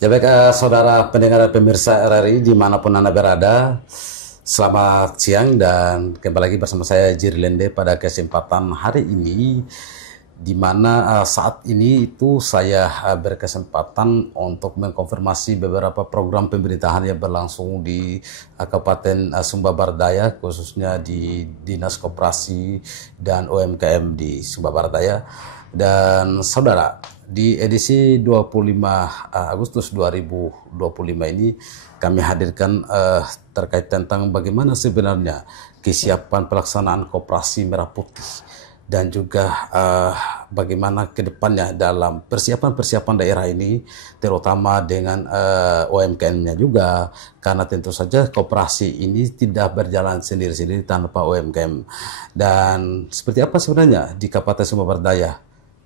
Ya baik, saudara pendengar dan pemirsa RRI dimanapun Anda berada, selamat siang dan kembali lagi bersama saya Jirlende pada kesempatan hari ini, di mana saat ini itu saya berkesempatan untuk mengkonfirmasi beberapa program pemerintahan yang berlangsung di Kabupaten Sumba Barat Daya, khususnya di Dinas Koperasi dan UMKM di Sumba Barat Daya. Dan saudara, di edisi 25 Agustus 2025 ini kami hadirkan terkait tentang bagaimana sebenarnya kesiapan pelaksanaan Koperasi Merah Putih dan juga bagaimana kedepannya dalam persiapan daerah ini, terutama dengan UMKM-nya juga, karena tentu saja koperasi ini tidak berjalan sendiri-sendiri tanpa UMKM. Dan seperti apa sebenarnya di Kabupaten Sumba Barat Daya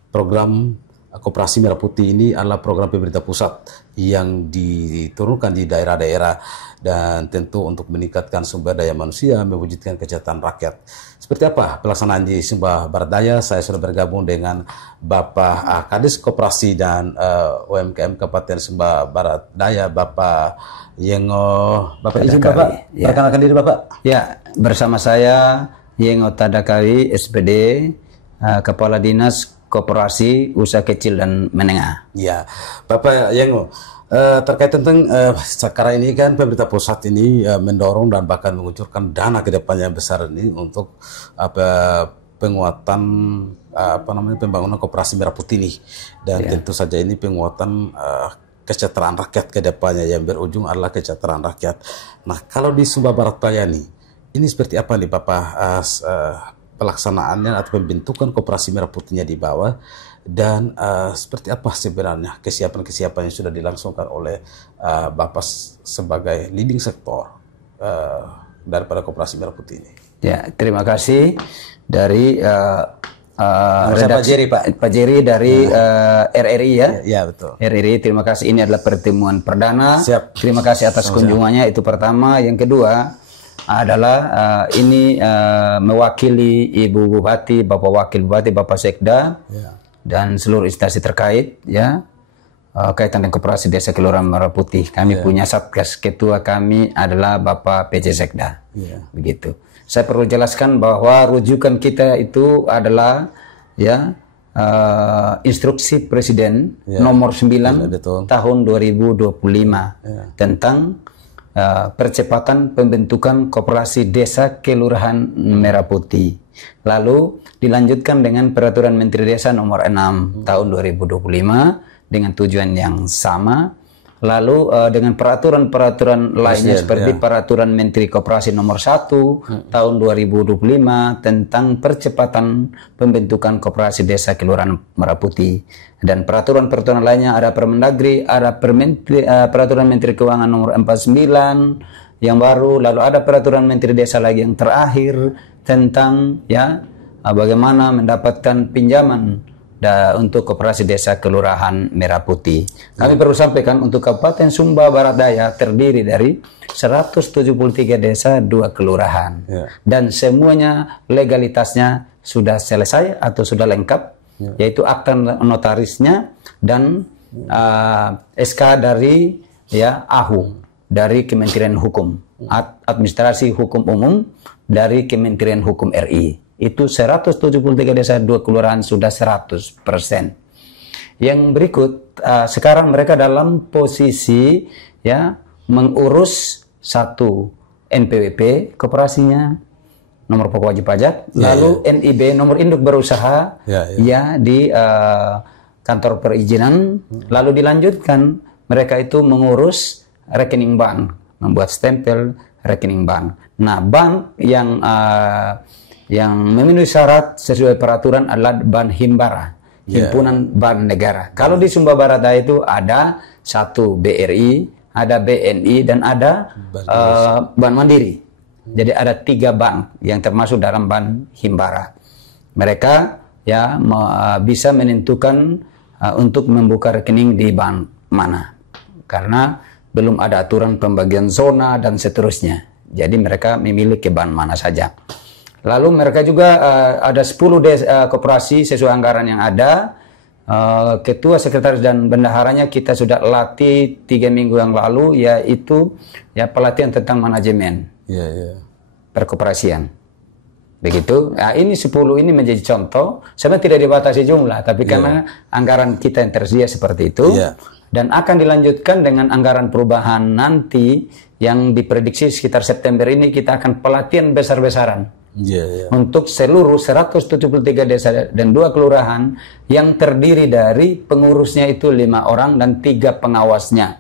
program Koperasi Merah Putih ini adalah program pemerintah pusat yang diturunkan di daerah-daerah dan tentu untuk meningkatkan sumber daya manusia, mewujudkan kesejahteraan rakyat. Seperti apa pelaksanaan di Sumba Barat Daya? Saya sudah bergabung dengan Bapak Kadis Koperasi dan UMKM Kabupaten Sumba Barat Daya, Bapak Yengo. Bapak izin Bapak, ya. Perkenalkan diri Bapak. Ya, bersama saya Yengo Tadakawi, SPD, Kepala Dinas Koperasi Usaha Kecil dan Menengah. Ya, Bapak Yengo, terkait tentang sekarang ini kan pemerintah pusat ini mendorong dan bahkan mengucurkan dana ke depannya besar ini untuk penguatan pembangunan Koperasi Merah Putih ini, dan tentu saja ini penguatan kesejahteraan rakyat ke depannya yang berujung adalah kesejahteraan rakyat. Nah, kalau di Sumba Barat Daya nih, ini seperti apa nih Bapak pelaksanaannya atau pembentukan Koperasi Merah Putihnya di bawah, dan seperti apa sebenarnya kesiapan-kesiapan yang sudah dilangsungkan oleh Bapak sebagai leading sektor daripada Koperasi Merah Putih ini. Ya, terima kasih dari redaksi Pak Jerry dari RRI ya. Ya, betul. RRI, terima kasih. Ini adalah pertemuan perdana. Siap. Terima kasih atas kunjungannya. Itu pertama. Yang kedua adalah ini mewakili Ibu Bupati, Bapak Wakil Bupati, Bapak Sekda, dan seluruh instansi terkait ya, kaitan dengan Koperasi Desa Kelurahan Merah Putih. Kami punya Satgas, ketua kami adalah Bapak PJ Sekda. Begitu. Saya perlu jelaskan bahwa rujukan kita itu adalah ya instruksi Presiden nomor 9 tahun 2025 tentang percepatan pembentukan Koperasi Desa Kelurahan Merah Putih. Lalu dilanjutkan dengan Peraturan Menteri Desa nomor 6 tahun 2025 dengan tujuan yang sama. Lalu dengan peraturan-peraturan lainnya seperti Peraturan Menteri Koperasi nomor 1 tahun 2025 tentang percepatan pembentukan Koperasi Desa Kelurahan Merah Putih, dan peraturan-peraturan lainnya ada Permendagri, ada Peraturan Menteri Keuangan nomor 49 yang baru, lalu ada Peraturan Menteri Desa lagi yang terakhir tentang ya bagaimana mendapatkan pinjaman untuk Koperasi Desa Kelurahan Merah Putih. Kami perlu sampaikan untuk Kabupaten Sumba Barat Daya terdiri dari 173 desa, 2 kelurahan. Dan semuanya legalitasnya sudah selesai atau sudah lengkap, yaitu akta notarisnya dan SK dari AHU dari Kementerian Hukum, Administrasi Hukum Umum dari Kementerian Hukum RI. Itu 173 desa, 2 kelurahan sudah 100%. Yang berikut, sekarang mereka dalam posisi ya mengurus satu NPWP koperasinya, nomor pokok wajib pajak, lalu NIB, nomor induk berusaha ya di kantor perizinan, lalu dilanjutkan mereka itu mengurus rekening bank, membuat stempel rekening bank. Nah, bank yang memenuhi syarat sesuai peraturan adalah Bank Himbara, Himpunan Bank Negara. Kalau di Sumba Barat Daya itu ada satu BRI, ada BNI, dan ada Bank Mandiri. Jadi ada 3 bank yang termasuk dalam Bank Himbara. Mereka ya bisa menentukan untuk membuka rekening di bank mana, karena belum ada aturan pembagian zona dan seterusnya. Jadi mereka memilih ke bank mana saja. Lalu mereka juga ada 10 koperasi sesuai anggaran yang ada, Ketua, sekretaris dan bendaharanya kita sudah latih 3 minggu yang lalu, yaitu ya pelatihan tentang manajemen perkoperasian. Begitu. Nah, ini 10 ini menjadi contoh. Sebenarnya tidak dibatasi jumlah, tapi karena anggaran kita yang tersedia seperti itu, dan akan dilanjutkan dengan anggaran perubahan nanti yang diprediksi sekitar September ini kita akan pelatihan besar-besaran. Untuk seluruh 173 desa dan 2 kelurahan yang terdiri dari pengurusnya itu 5 orang dan 3 pengawasnya.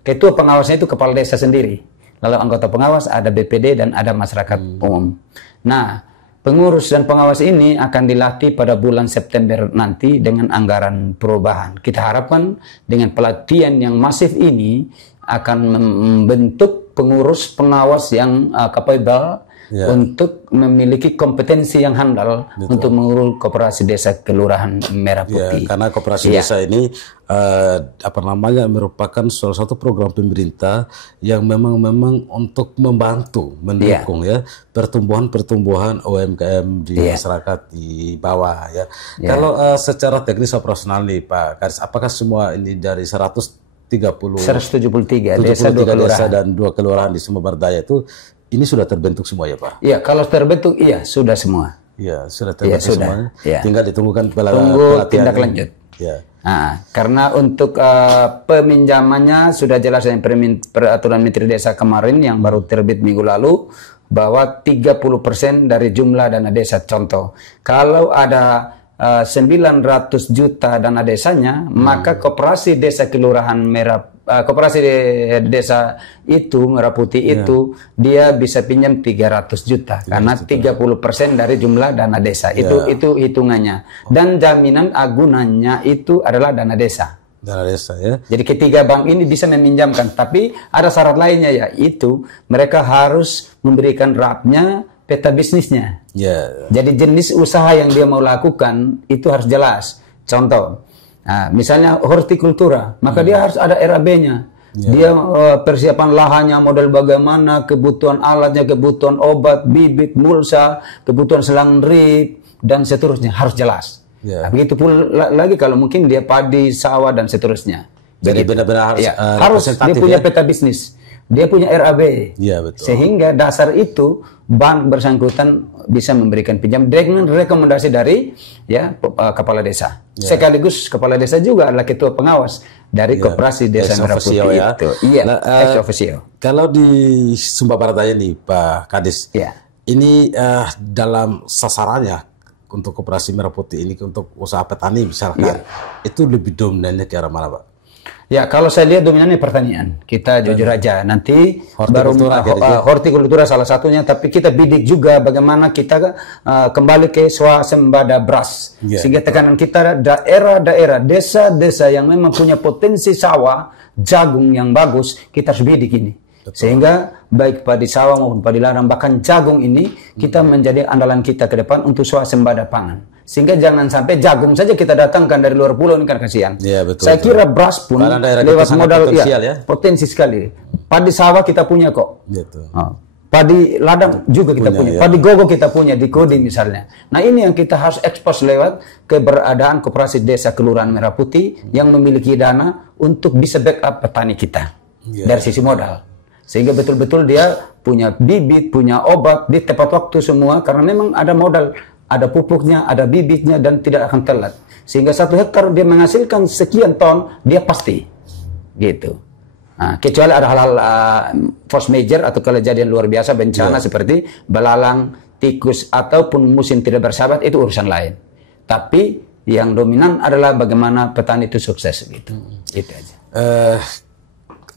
Ketua pengawasnya itu kepala desa sendiri. Lalu anggota pengawas ada BPD dan ada masyarakat umum. Nah, pengurus dan pengawas ini akan dilatih pada bulan September nanti dengan anggaran perubahan. Kita harapkan dengan pelatihan yang masif ini akan membentuk pengurus pengawas yang capable untuk memiliki kompetensi yang handal untuk mengurus koperasi desa kelurahan Merah Putih. Karena koperasi desa ini merupakan salah satu program pemerintah yang memang untuk membantu, mendukung pertumbuhan UMKM di masyarakat di bawah Kalau secara teknis operasional nih Pak Kadis, apakah semua ini dari 173 desa dan 2 kelurahan di Sumber Daya itu ini sudah terbentuk semua ya Pak? Iya, kalau terbentuk sudah semua. Iya, sudah terbentuk semuanya. Tinggal ditunggukan pelatihan tindak lanjut. Nah, karena untuk peminjamannya sudah jelas yang peraturan Menteri Desa kemarin yang baru terbit minggu lalu bahwa 30% dari jumlah dana desa. Contoh, kalau ada 900 juta dana desanya, maka koperasi desa kelurahan koperasi desa itu Merah Putih itu dia bisa pinjam 300 juta karena 30% dari jumlah dana desa. Itu hitungannya. Dan jaminan agunannya itu adalah dana desa. Dana desa Jadi ketiga bank ini bisa meminjamkan, tapi ada syarat lainnya, yaitu mereka harus memberikan rapnya peta bisnisnya. Jadi jenis usaha yang dia mau lakukan itu harus jelas. Contoh, misalnya hortikultura, maka dia harus ada RAB-nya. Dia persiapan lahannya, model bagaimana, kebutuhan alatnya, kebutuhan obat, bibit, mulsa, kebutuhan selang drip, dan seterusnya harus jelas. Begitu pula lagi kalau mungkin dia padi, sawah, dan seterusnya. Jadi benar-benar harus dia punya peta bisnis. Dia punya RAB, sehingga dasar itu bank bersangkutan bisa memberikan pinjam dengan rekomendasi dari kepala desa. Sekaligus kepala desa juga adalah ketua pengawas dari koperasi desa Merah Putih itu. Ex officio. Kalau di Sumba Barat Daya nih Pak Kadis, ini dalam sasarannya untuk koperasi Merah Putih ini untuk usaha petani misalkan, itu lebih dominannya ke arah mana Pak? Ya, kalau saya lihat dominannya pertanian. Kita jujur aja. Nanti baru hortikultura salah satunya, tapi kita bidik juga bagaimana kita kembali ke swasembada beras. Sehingga tekanan kita daerah-daerah, desa-desa yang memang punya potensi sawah, jagung yang bagus, kita harus bidik ini. Sehingga baik padi sawah maupun padi ladang, bahkan jagung ini kita menjadi andalan kita ke depan untuk swasembada pangan. Sehingga jangan sampai jagung saja kita datangkan dari luar pulau, ini kan kasihan. Saya kira beras pun lewat modal potensi sekali. Padi sawah kita punya kok. Padi ladang juga kita punya. Padi gogo kita punya di Kodim misalnya. Nah, ini yang kita harus ekspos lewat keberadaan koperasi desa kelurahan Merah Putih yang memiliki dana untuk bisa backup petani kita dari sisi modal. Sehingga betul-betul dia punya bibit, punya obat di tepat waktu semua, karena memang ada modal, ada pupuknya, ada bibitnya, dan tidak akan telat. Sehingga 1 hektar dia menghasilkan sekian ton, dia pasti. Gitu. Nah, kecuali ada hal-hal force major atau kejadian luar biasa, bencana seperti belalang, tikus, ataupun musim tidak bersahabat, itu urusan lain. Tapi yang dominan adalah bagaimana petani itu sukses. Gitu. Itu aja.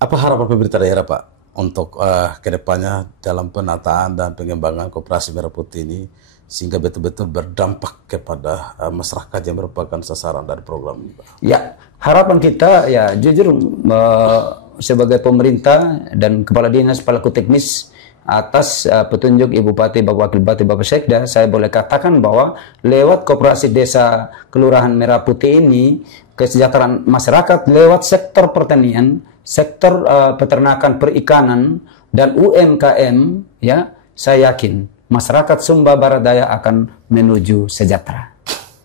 Apa harapan pemerintah daerah Pak untuk kedepannya dalam penataan dan pengembangan koperasi Merah Putih ini sehingga betul-betul berdampak kepada masyarakat yang merupakan sasaran dari program ini Pak? Ya, harapan kita ya jujur sebagai pemerintah dan kepala dinas pelaku teknis atas petunjuk Ibu Bupati, Bapak Wakil Bupati, Bapak Sekda, saya boleh katakan bahwa lewat koperasi desa Kelurahan Merah Putih ini kesejahteraan masyarakat lewat sektor pertanian, sektor peternakan, perikanan, dan UMKM, ya, saya yakin masyarakat Sumba Barat Daya akan menuju sejahtera.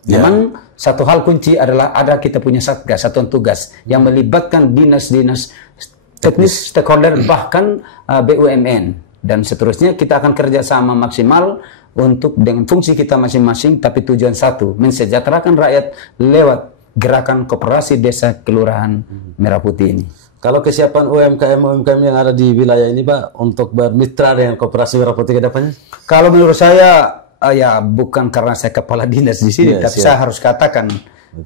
Memang satu hal kunci adalah ada kita punya satgas, satuan tugas yang melibatkan dinas-dinas teknis, stakeholder, bahkan BUMN dan seterusnya. Kita akan kerjasama maksimal untuk dengan fungsi kita masing-masing, tapi tujuan satu, mensejahterakan rakyat lewat gerakan koperasi desa kelurahan Merah Putih ini. Kalau kesiapan UMKM yang ada di wilayah ini, Pak, untuk bermitra dengan koperasi Merah Putih ke depannya? Kalau menurut saya, ya bukan karena saya kepala dinas di sini, tapi saya harus katakan,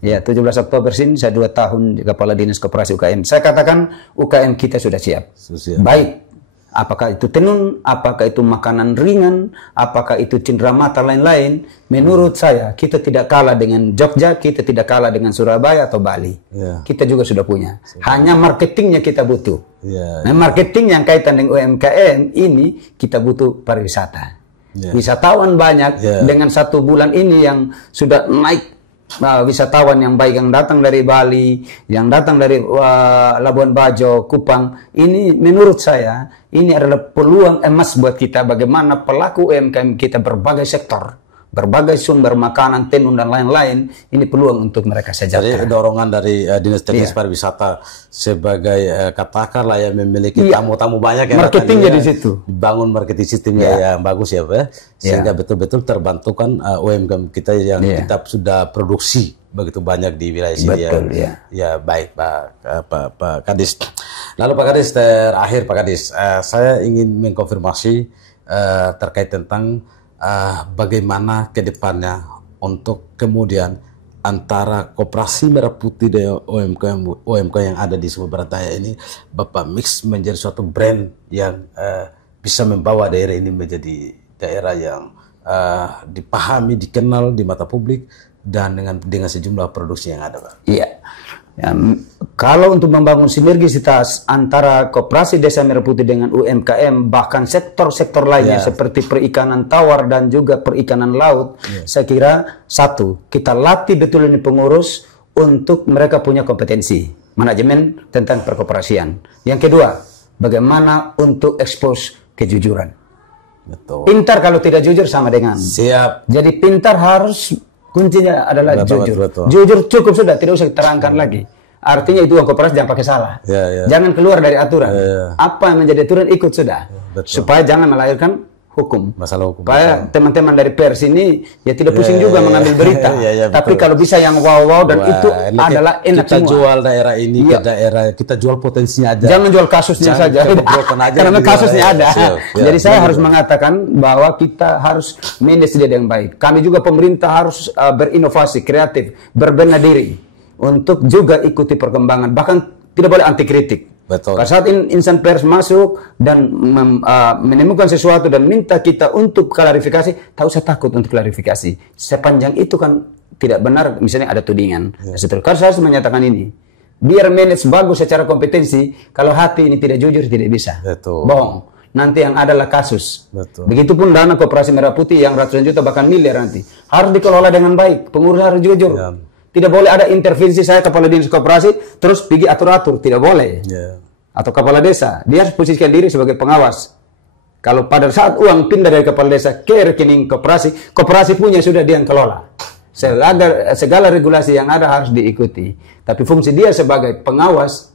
ya 17 Oktober sini saya 2 tahun di kepala dinas koperasi UKM. Saya katakan UKM kita sudah siap. Baik, apakah itu tenun, apakah itu makanan ringan, apakah itu cenderamata lain-lain. Menurut saya kita tidak kalah dengan Jogja, kita tidak kalah dengan Surabaya atau Bali. Kita juga sudah punya. Hanya marketingnya kita butuh. Nah, marketing yang kaitan dengan UMKM ini kita butuh pariwisata. Wisatawan banyak dengan 1 bulan ini yang sudah naik. Wisatawan yang baik yang datang dari Bali, yang datang dari Labuan Bajo, Kupang, ini menurut saya ini adalah peluang emas buat kita bagaimana pelaku UMKM kita berbagai sektor, berbagai sumber makanan, tenun dan lain-lain, ini peluang untuk mereka sejahtera. Jadi dorongan dari Dinas Teknis Pariwisata sebagai katakanlah yang memiliki tamu-tamu banyak yang marketingnya di situ. Dibangun marketing sistemnya yang bagus ya, Pak. Sehingga betul-betul terbantukan UMKM kita yang kita sudah produksi begitu banyak di wilayah sini. Betul, ya baik Pak Kadis. Lalu Pak Kadis, terakhir Pak Kadis, saya ingin mengkonfirmasi terkait tentang bagaimana ke depannya untuk kemudian antara Koperasi Merah Putih dan UMKM yang ada di Sumatera Barat Daya ini Bapak mix menjadi suatu brand yang bisa membawa daerah ini menjadi daerah yang dipahami, dikenal di mata publik dan dengan sejumlah produksi yang ada, Pak. Iya. Ya, kalau untuk membangun sinergisitas antara Koperasi Desa Merah Putih dengan UMKM, bahkan sektor-sektor lainnya seperti perikanan tawar dan juga perikanan laut, saya kira satu, kita latih betul ini pengurus untuk mereka punya kompetensi manajemen tentang perkoperasian. Yang kedua, bagaimana untuk expose kejujuran. Betul. Pintar kalau tidak jujur sama dengan. Siap. Jadi pintar harus kuncinya adalah jujur. Betul. Jujur cukup sudah, tidak usah diterangkan lagi. Artinya itu uang koperasi jangan pakai salah. Jangan keluar dari aturan. Apa yang menjadi aturan ikut sudah. Supaya jangan melahirkan hukum. Masalah hukum. Supaya teman-teman dari pers ini ya tidak pusing juga mengambil berita. Tapi kalau bisa yang wow-wow dan itu adalah enak kita semua. Jual daerah ini ke daerah, kita jual potensinya aja. Jangan jual kasusnya saja. Karena kasusnya ada. Jadi saya harus mengatakan bahwa kita harus manage dia dengan baik. Kami juga pemerintah harus berinovasi, kreatif, berbenah diri untuk juga ikuti perkembangan. Bahkan tidak boleh anti kritik. Betul. Pada saat insan pers masuk dan menemukan sesuatu dan minta kita untuk klarifikasi, tahu saya takut untuk klarifikasi. Sepanjang itu kan tidak benar, misalnya ada tudingan. Karena saya harus menyatakan ini. Biar manage bagus secara kompetensi, kalau hati ini tidak jujur, tidak bisa. Betul. Bohong. Nanti yang adalah kasus. Betul. Begitupun dana Koperasi Merah Putih yang ratusan juta bahkan miliar nanti. Harus dikelola dengan baik. Pengurus harus jujur. Tidak boleh ada intervensi saya kepala dinas koperasi terus pergi atur-atur, tidak boleh. Atau kepala desa, dia harus posisikan diri sebagai pengawas. Kalau pada saat uang pindah dari kepala desa ke rekening koperasi, koperasi punya sudah dia yang kelola. Segala regulasi yang ada harus diikuti. Tapi fungsi dia sebagai pengawas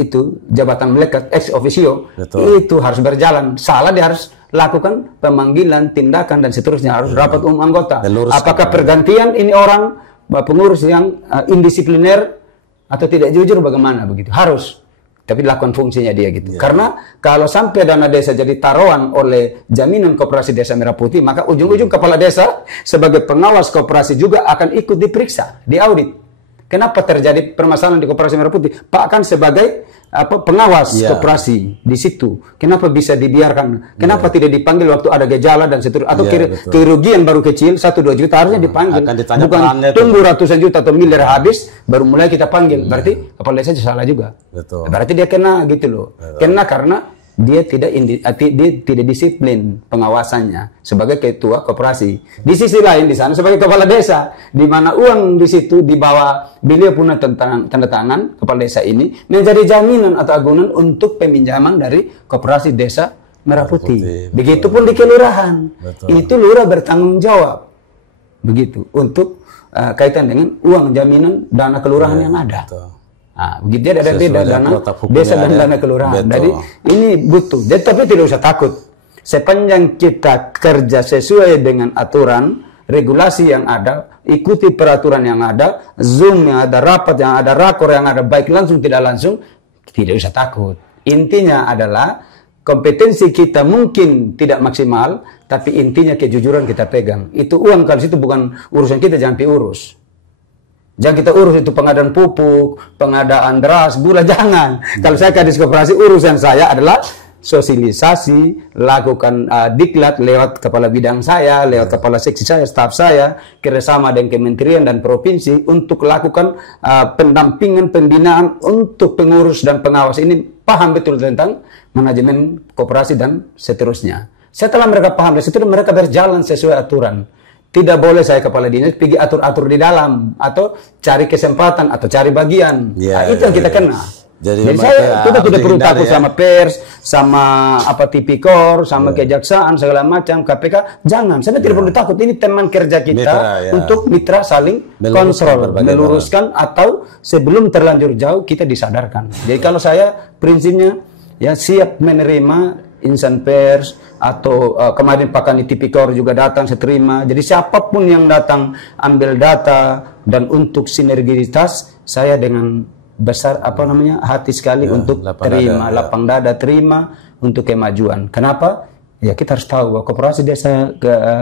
itu jabatan melekat ex officio itu harus berjalan. Salah dia harus lakukan pemanggilan, tindakan dan seterusnya, harus rapat umum anggota. Apakah pergantian ini orang pengurus yang indisipliner atau tidak jujur bagaimana begitu? Harus. Tapi lakukan fungsinya dia gitu. Karena kalau sampai dana desa jadi taruhan oleh jaminan Koperasi Desa Merah Putih, maka ujung-ujung kepala desa sebagai pengawas koperasi juga akan ikut diperiksa, diaudit. Kenapa terjadi permasalahan di Koperasi Merah Putih? Pak kan sebagai pengawas koperasi di situ. Kenapa bisa dibiarkan? Kenapa tidak dipanggil waktu ada gejala dan seterusnya? Atau kerugian baru kecil 1-2 juta harusnya dipanggil. Bukan tunggu ratusan juta atau miliar habis baru mulai kita panggil. Berarti kepala desa salah juga. Berarti dia kena gitu loh. Kena karena dia tidak disiplin pengawasannya sebagai ketua koperasi. Di sisi lain di sana sebagai kepala desa, di mana uang di situ di bawah beliau punya tanda tangan kepala desa ini menjadi jaminan atau agunan untuk peminjaman dari Koperasi Desa Merah Putih. Begitupun di kelurahan. Itu lurah bertanggung jawab. Begitu untuk kaitan dengan uang jaminan dana kelurahan yang ada. Betul. Nah, begitu ada Sesuai beda dengan dana protap hukum desa yang dan ada. dana kelurahan. Betul. Jadi ini butuh. Jadi tapi tidak usah takut. Sepanjang kita kerja sesuai dengan aturan, regulasi yang ada, ikuti peraturan yang ada, Zoom yang ada, rapat yang ada, rakor yang ada, baik langsung tidak langsung, tidak usah takut. Intinya adalah kompetensi kita mungkin tidak maksimal, tapi intinya kejujuran kita pegang. Itu uang kalau situ bukan urusan kita, jangan diurus. Jangan kita urus itu pengadaan pupuk, pengadaan beras, gula, jangan. Kalau saya kadis koperasi, urusan saya adalah sosialisasi, lakukan diklat lewat kepala bidang saya, lewat kepala seksi saya, staf saya, kerjasama dengan kementerian dan provinsi untuk lakukan pendampingan, pembinaan untuk pengurus dan pengawas ini paham betul tentang manajemen koperasi dan seterusnya. Setelah mereka paham dan seterusnya, mereka berjalan sesuai aturan. Tidak boleh saya kepala dinas pergi atur-atur di dalam atau cari kesempatan atau cari bagian. Itu yang kita kena. Jadi kita tidak perlu takut sama pers, sama tipikor, sama kejaksaan segala macam, KPK. Jangan, saya tidak perlu takut. Ini teman kerja kita untuk mitra saling kontrol, meluruskan atau sebelum terlanjur jauh kita disadarkan. Jadi kalau saya prinsipnya ya siap menerima insan pers atau kemarin Pak Kani Tipikor juga datang, saya terima. Jadi siapapun yang datang ambil data dan untuk sinergitas saya dengan besar hati sekali untuk terima, lapang dada terima untuk kemajuan. Kenapa? Ya kita harus tahu bahwa koperasi desa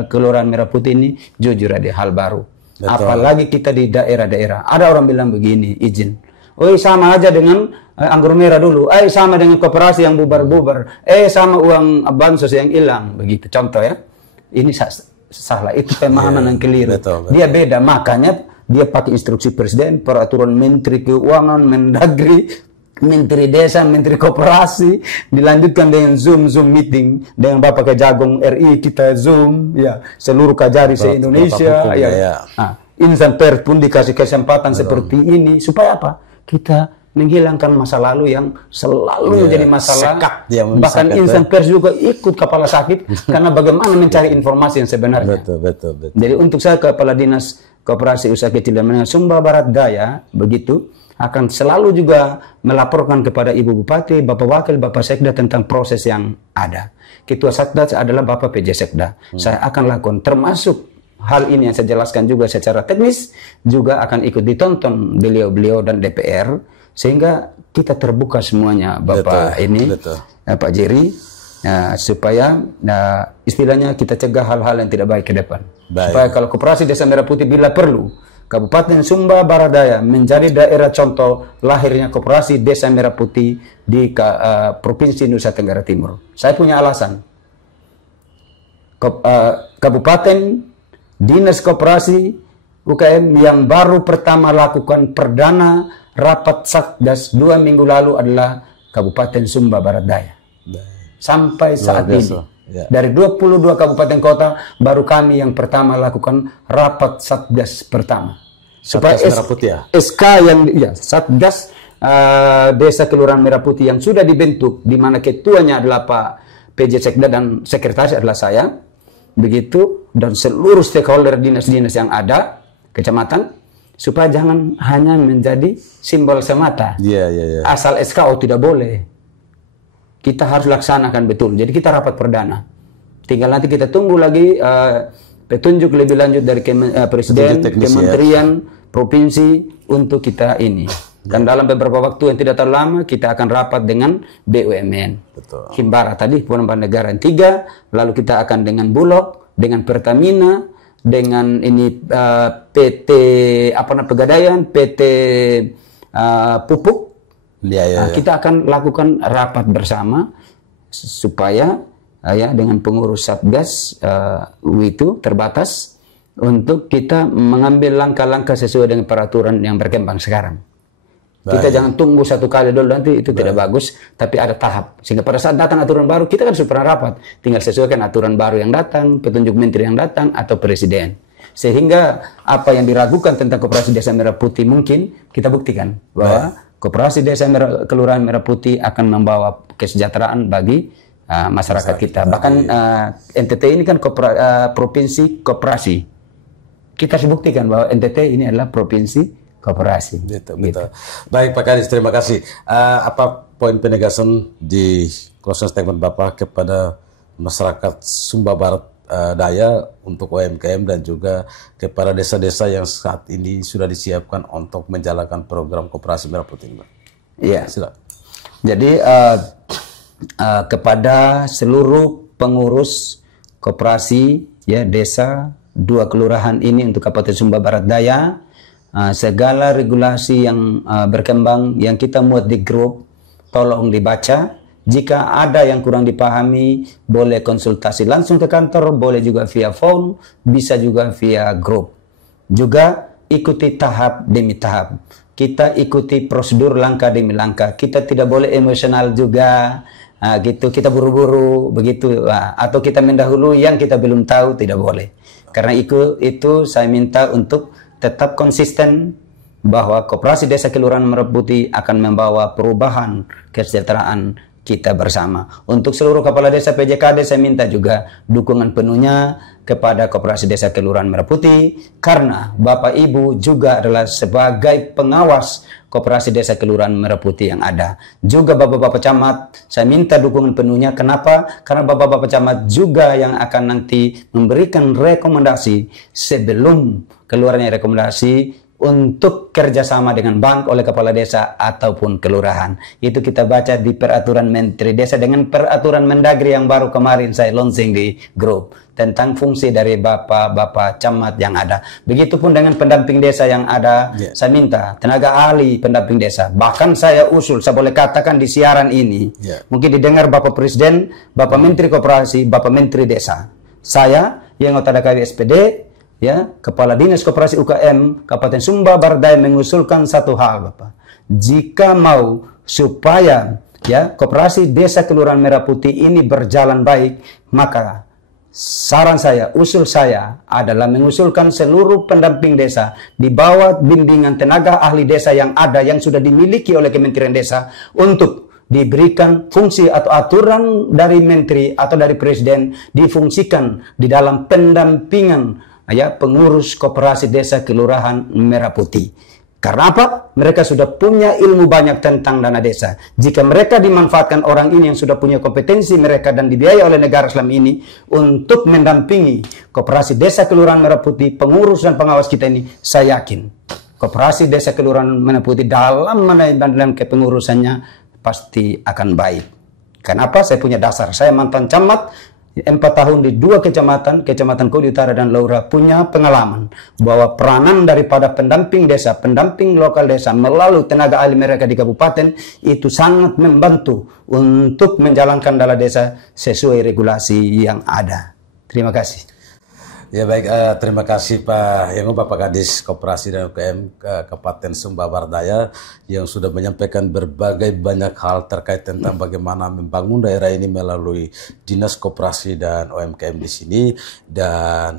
Kelurahan Merah Putih ini jujur ada hal baru. Betul. Apalagi kita di daerah-daerah. Ada orang bilang begini, izin. Oh sama aja dengan anggur merah dulu. Sama dengan koperasi yang bubar-bubar. Sama uang bansos yang hilang. Begitu contoh ya. Ini salah. Itu pemahaman yang keliru. Betul. Dia beda. Makanya dia pakai instruksi presiden, peraturan menteri keuangan, mendagri, menteri desa, menteri koperasi, dilanjutkan dengan Zoom meeting dengan Bapak Kejagung RI kita Zoom, ya seluruh kajari se-Indonesia, insan pers pun dikasih kesempatan seperti ini supaya apa? Kita menghilangkan masa lalu yang selalu menjadi masalah. Bahkan insan pers juga ikut kepala sakit karena bagaimana mencari informasi yang sebenarnya. Betul. Jadi untuk saya kepala dinas Koperasi Usaha Kecil dan Menengah Sumba Barat Daya begitu akan selalu juga melaporkan kepada Ibu Bupati, Bapak Wakil, Bapak Sekda tentang proses yang ada. Ketua Satgas adalah Bapak PJ Sekda. Saya akan lakukan termasuk hal ini yang saya jelaskan juga secara teknis juga akan ikut ditonton beliau-beliau dan DPR sehingga kita terbuka semuanya Bapak Pak Jerry supaya istilahnya kita cegah hal-hal yang tidak baik ke depan. Supaya kalau koperasi Desa Merah Putih bila perlu Kabupaten Sumba Barat Daya menjadi daerah contoh lahirnya koperasi Desa Merah Putih di Provinsi Nusa Tenggara Timur. Saya punya alasan. Kabupaten Dinas Koperasi UKM yang baru pertama lakukan perdana rapat Satgas 2 minggu lalu adalah Kabupaten Sumba Barat Daya. Sampai saat ini. Dari 22 kabupaten kota baru kami yang pertama lakukan rapat Satgas pertama. Supaya SK yang Satgas Desa Kelurahan Merah Putih yang sudah dibentuk di mana ketuanya adalah Pak PJ Sekda dan sekretaris adalah saya. Begitu dan seluruh stakeholder dinas-dinas yang ada kecamatan supaya jangan hanya menjadi simbol semata. Asal SKO tidak boleh. Kita harus laksanakan betul. Jadi kita rapat perdana. Tinggal nanti kita tunggu lagi petunjuk lebih lanjut dari Presiden, Kementerian, Provinsi untuk kita ini. Dan dalam beberapa waktu yang tidak terlalu lama kita akan rapat dengan BUMN. Himbara tadi, Pengembangan Negara yang 3, lalu kita akan dengan Bulog, dengan Pertamina, dengan ini PT Pegadaian, PT Pupuk. Kita akan lakukan rapat bersama supaya dengan pengurus Satgas itu terbatas untuk kita mengambil langkah-langkah sesuai dengan peraturan yang berkembang sekarang. Kita jangan tunggu satu kali dulu nanti itu tidak bagus, tapi ada tahap sehingga pada saat datang aturan baru kita kan sudah pernah rapat, tinggal sesuaikan aturan baru yang datang, petunjuk menteri yang datang atau presiden. Sehingga apa yang diragukan tentang Koperasi Desa Merah Putih mungkin kita buktikan bahwa Koperasi Desa Kelurahan Merah Putih akan membawa kesejahteraan bagi masyarakat kita. Bahkan NTT ini kan provinsi koperasi. kita harus buktikan bahwa NTT ini adalah provinsi koperasi. Betul. Baik Pak Kadis, terima kasih. Apa poin penegasan di closing statement Bapak kepada masyarakat Sumba Barat Daya untuk UMKM dan juga kepada desa-desa yang saat ini sudah disiapkan untuk menjalankan program Koperasi Merah Putih, Pak? Iya. Silakan. Jadi kepada seluruh pengurus koperasi ya desa 2 kelurahan ini untuk Kabupaten Sumba Barat Daya, segala regulasi yang berkembang yang kita muat di grup tolong dibaca. Jika ada yang kurang dipahami, boleh konsultasi langsung ke kantor, boleh juga via phone, bisa juga via grup. Juga ikuti tahap demi tahap. Kita ikuti prosedur langkah demi langkah. Kita tidak boleh emosional juga, gitu. Kita buru-buru begitu, atau kita mendahului yang kita belum tahu, tidak boleh. Karena itu saya minta untuk tetap konsisten bahwa Koperasi Desa Kelurahan Merah Putih akan membawa perubahan kesejahteraan kita bersama. Untuk seluruh kepala desa PJKD saya minta juga dukungan penuhnya kepada Koperasi Desa Kelurahan Merah Putih, karena Bapak Ibu juga adalah sebagai pengawas Koperasi Desa Kelurahan Merah Putih yang ada. Juga Bapak-Bapak Camat saya minta dukungan penuhnya. Kenapa? Karena Bapak-Bapak Camat juga yang akan nanti memberikan rekomendasi sebelum keluarnya rekomendasi untuk kerjasama dengan bank oleh kepala desa ataupun kelurahan. Itu kita baca di peraturan Menteri Desa dengan peraturan Mendagri yang baru kemarin saya launching di grup tentang fungsi dari bapak-bapak camat yang ada. Begitupun dengan pendamping desa yang ada. Saya minta tenaga ahli pendamping desa. Bahkan saya usul, saya boleh katakan di siaran ini, mungkin didengar Bapak Presiden, Bapak Menteri Koperasi, Bapak Menteri Desa. Saya yang anggota DKW SPD, ya, Kepala Dinas Koperasi UKM Kabupaten Sumba Barat Daya mengusulkan satu hal, Bapak. Jika mau supaya ya Koperasi Desa Kelurahan Merah Putih ini berjalan baik, maka saran saya, usul saya adalah mengusulkan seluruh pendamping desa di bawah bimbingan tenaga ahli desa yang ada, yang sudah dimiliki oleh Kementerian Desa, untuk diberikan fungsi atau aturan dari menteri atau dari presiden difungsikan di dalam pendampingan ya pengurus Koperasi Desa Kelurahan Merah Putih. Karena apa? Mereka sudah punya ilmu banyak tentang dana desa. Jika mereka dimanfaatkan orang ini yang sudah punya kompetensi mereka dan dibiayai oleh negara selama ini untuk mendampingi Koperasi Desa Kelurahan Merah Putih, pengurus dan pengawas kita ini, saya yakin Koperasi Desa Kelurahan Merah Putih dalam kepengurusannya pasti akan baik. Kenapa? Saya punya dasar. Saya mantan camat 4 tahun di 2 kecamatan, Kecamatan Kodi Utara dan Laura, punya pengalaman bahwa peranan daripada pendamping desa, pendamping lokal desa melalui tenaga ahli mereka di kabupaten itu sangat membantu untuk menjalankan dana desa sesuai regulasi yang ada. Terima kasih. Ya baik, terima kasih Pak Yengo, Bapak Kadis Koperasi dan UKM Kabupaten Sumba Barat Daya yang sudah menyampaikan berbagai banyak hal terkait tentang bagaimana membangun daerah ini melalui Dinas Koperasi dan UMKM di sini, dan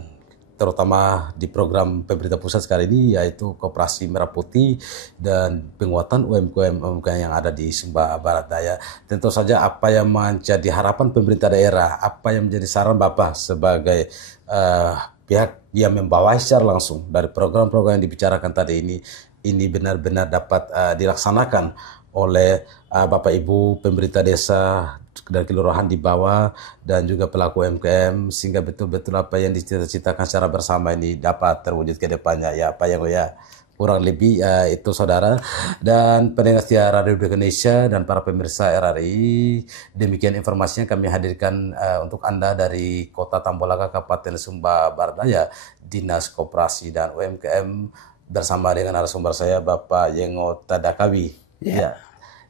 terutama di program pemerintah pusat sekali ini yaitu Koperasi Merah Putih dan penguatan UMKM yang ada di Sumba Barat Daya. Tentu saja apa yang menjadi harapan pemerintah daerah, apa yang menjadi saran Bapak sebagai pihak yang membawa secara langsung dari program-program yang dibicarakan tadi ini benar-benar dapat dilaksanakan oleh Bapak Ibu pemerintah desa dan kelurahan di bawah dan juga pelaku UMKM, sehingga betul-betul apa yang dicita-citakan secara bersama ini dapat terwujud ke depannya. Ya Pak Yengo, ya kurang lebih itu saudara dan pendengar setia Radio Indonesia dan para pemirsa RRI, demikian informasinya kami hadirkan untuk Anda dari Kota Tambolaga, Kabupaten Sumba Barat Daya, Dinas Koperasi dan UMKM bersama dengan narasumber saya Bapak Yengo Tadakawi, ya,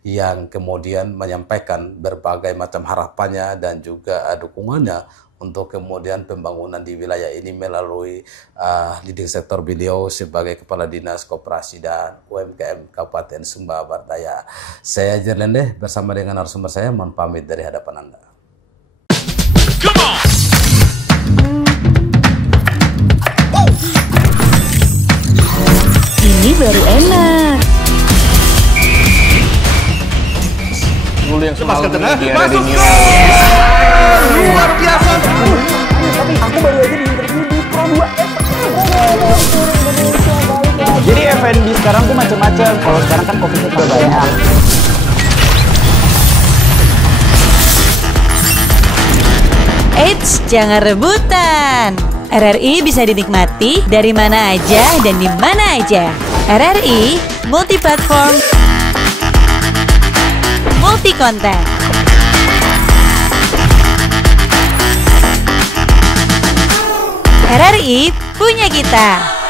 yang kemudian menyampaikan berbagai macam harapannya dan juga dukungannya untuk kemudian pembangunan di wilayah ini melalui leading sektor beliau sebagai Kepala Dinas Koperasi dan UMKM Kabupaten Sumba Barat Daya. Saya Jirlende bersama dengan narasumber saya mohon pamit dari hadapan Anda. Ini baru enak. Dulu yang semalam di masuk New luar biasa. Tapi aku baru aja di interview di Pro 2 F. Jadi F&B sekarang tuh macam-macam. Kalau sekarang kan kopi shop banyak. Eits, jangan rebutan. RRI bisa dinikmati dari mana aja dan di mana aja. RRI multi-platform, multi-konten. RRI punya kita.